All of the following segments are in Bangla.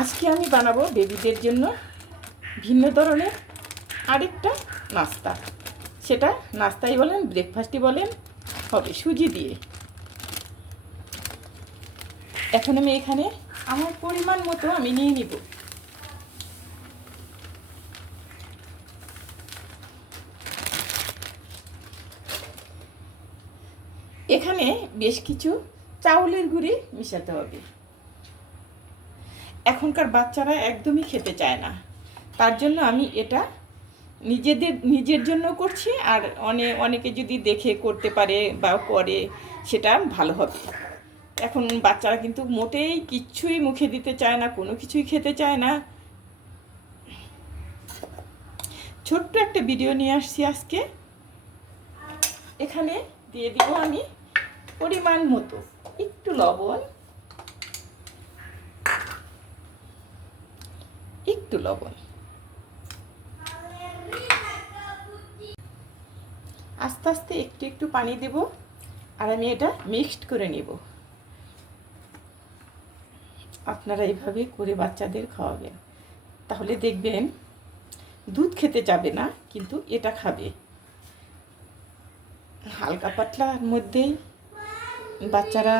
আজকে আমি বানাবো বেবিদের জন্য ভিন্ন ধরনের আরেকটা নাস্তা। সেটা নাস্তাই বলেন ব্রেকফাস্টই বলেন, হবে সুজি দিয়ে। এখন আমি এখানে আমার পরিমাণ মতো আমি নিয়ে নিব। এখানে বেশ কিছু চাউলের গুঁড়ি মিশাতে হবে। এখনকার বাচ্চারা একদমই খেতে চায় না। তার জন্য আমি এটা নিজেদের, নিজের জন্য করছি আর অনে, অনেকে যদি দেখে করতে পারে বা করে, সেটা ভালো হবে। এখন বাচ্চারা কিন্তু মোটেই কিচ্ছুই মুখে দিতে চায় না, কোনো কিছুই খেতে চায় না। ছোট্ট একটা ভিডিও নিয়ে আসছি আজকে। এখানে দিয়ে দিব আমি পরিমাণ মতো, একটু লবণ। একটু লবণ। আস্তে আস্তে একটু একটু পানি দেব আর আমি এটা মিক্সড করে নিব। আপনারা এইভাবে করে বাচ্চাদের খাওয়াবেন। তাহলে দেখবেন দুধ খেতে যাবে না, কিন্তু এটা খাবে। হালকা পাতলার মধ্যেই বাচ্চারা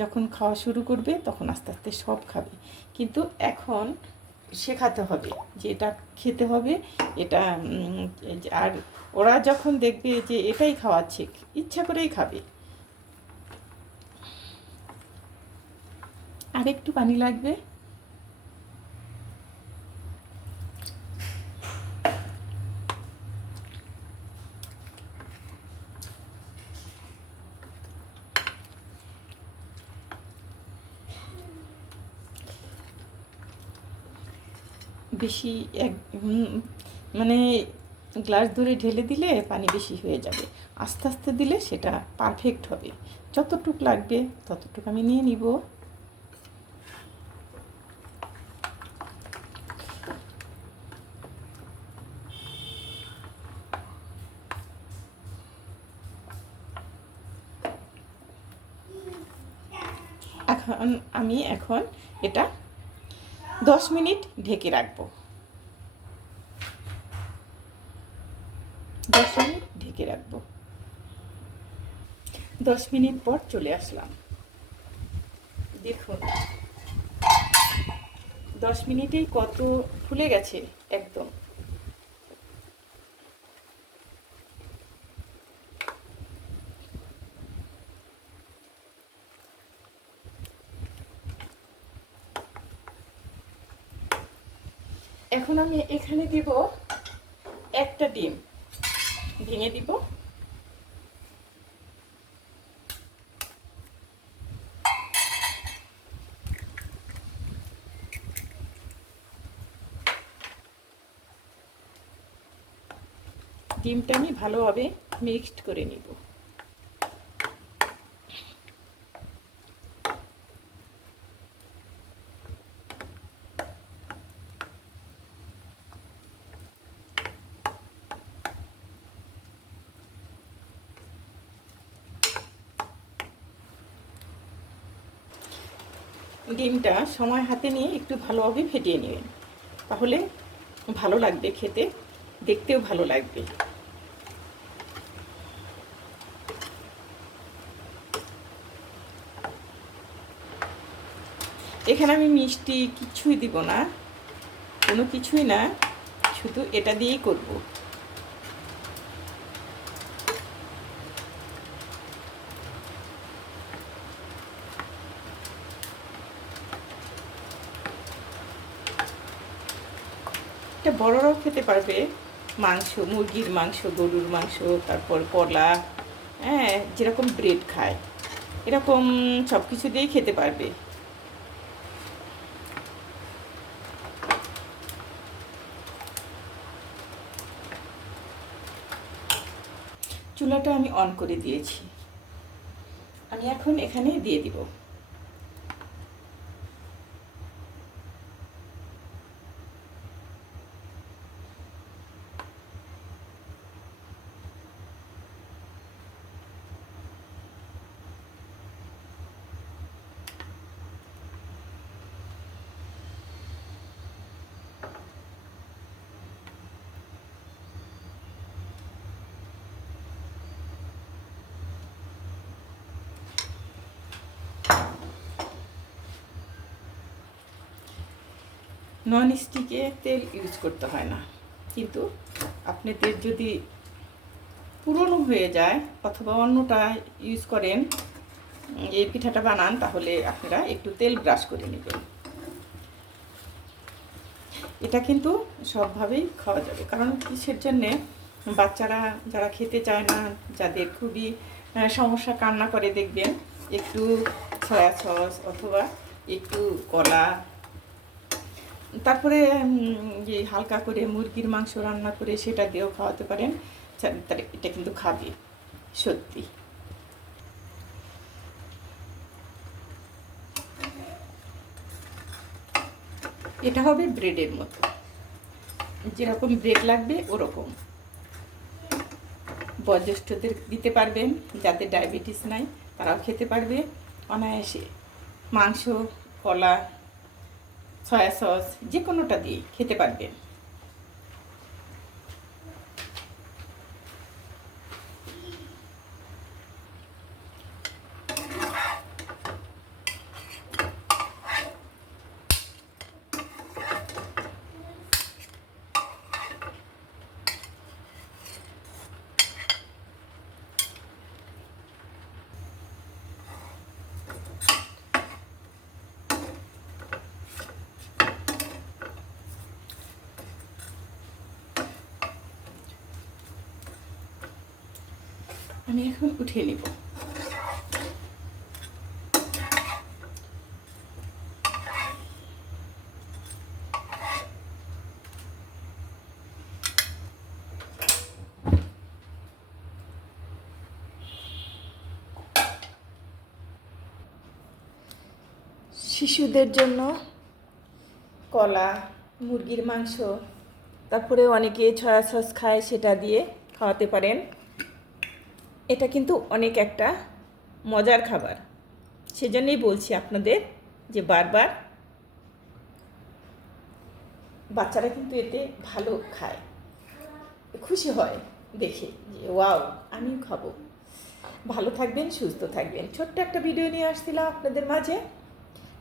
যখন খাওয়া শুরু করবে, তখন আস্তে আস্তে সব খাবে। কিন্তু এখন শেখাতে হবে, যে এটা খেতে হবে, এটা আর ওরা যখন দেখবে যে এটাই খাওয়াচ্ছে, ইচ্ছা করেই খাবে। আর একটু পানি লাগবে? বেশি এক মানে গ্লাস ধরে ঢেলে দিলে পানি বেশি হয়ে যাবে। আস্তে আস্তে দিলে সেটা পারফেক্ট হবে। যতটুক লাগবে ততটুক আমি নিয়ে নিব। এখন আমি এখন এটা দশ মিনিট ঢেকে রাখব। দশ মিনিট ঢেকে রাখব। দশ মিনিট পর চলে আসলাম। দেখুন, দশ মিনিটেই কত ফুলে গেছে একদম। এখন আমি এখানে দিব একটা ডিম। ভেঙে দিব। ডিমটা আমি ভালোভাবে মিক্সড করে নিব। ডিমটা সময় হাতে নিয়ে একটু ভালোভাবে ফেটিয়ে নেবেন। তাহলে ভালো লাগবে খেতে, দেখতেও ভালো লাগবে। এখানে আমি মিষ্টি কিছুই দিব না, কোনো কিছুই না, শুধু এটা দিয়েই করব। এটা বড়রাও খেতে পারবে। মাংস, মুরগির মাংস, গরুর মাংস, তারপর কলা হ্যাঁ যেরকম ব্রেড খায়, এরকম সব কিছু দিয়েই খেতে পারবে। চুলাটা আমি অন করে দিয়েছি। আমি এখন এখানে দিয়ে দিব। নন স্টিকে তেল ইউজ করতে হয় না। কিন্তু আপনাদের যদি পুরনো হয়ে যায় অথবা অন্যটা ইউজ করেন এই পিঠাটা বানান, তাহলে আপনারা একটু তেল ব্রাশ করে নেবেন। এটা কিন্তু সবভাবেই খাওয়া যাবে। কারণ কিসের জন্যে? বাচ্চারা যারা খেতে চায় না, যাদের খুবই সমস্যা কান্না করে, দেখবেন একটু সয়া সস অথবা একটু কলা তারপরে হালকা করে মুরগির মাংস রান্না করে সেটা দিয়েও খাওয়াতে পারেন। এটা কিন্তু খাবে, সত্যি। এটা হবে ব্রেডের মতো। যেরকম ব্রেড লাগবে, ওরকম। বয়োজ্যেষ্ঠদের দিতে পারবেন, যাদের ডায়াবেটিস নাই, তারাও খেতে পারবে। অনায়াসে মাংস, কলা সয়া সস যে কোনোটা দিয়ে খেতে পারবেন। আমি এখন উঠিয়ে নিব। শিশুদের জন্য কলা, মুরগির মাংস, তারপরে অনেকে ছয়া সস খায় সেটা দিয়ে খাওয়াতে পারেন। এটা কিন্তু অনেক একটা মজার খাবার। সেজন্যই বলছি আপনাদের যে বারবার বাচ্চারা কিন্তু এতে ভালো খায়। খুশি হয় দেখে যে, ওয়াও, আমিও খাব। ভালো থাকবেন, সুস্থ থাকবেন। ছোট্ট একটা ভিডিও নিয়ে আসছিলাম আপনাদের মাঝে।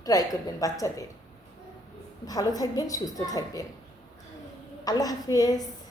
ট্রাই করবেন বাচ্চাদের। ভালো থাকবেন, সুস্থ থাকবেন। আল্লাহ হাফেজ।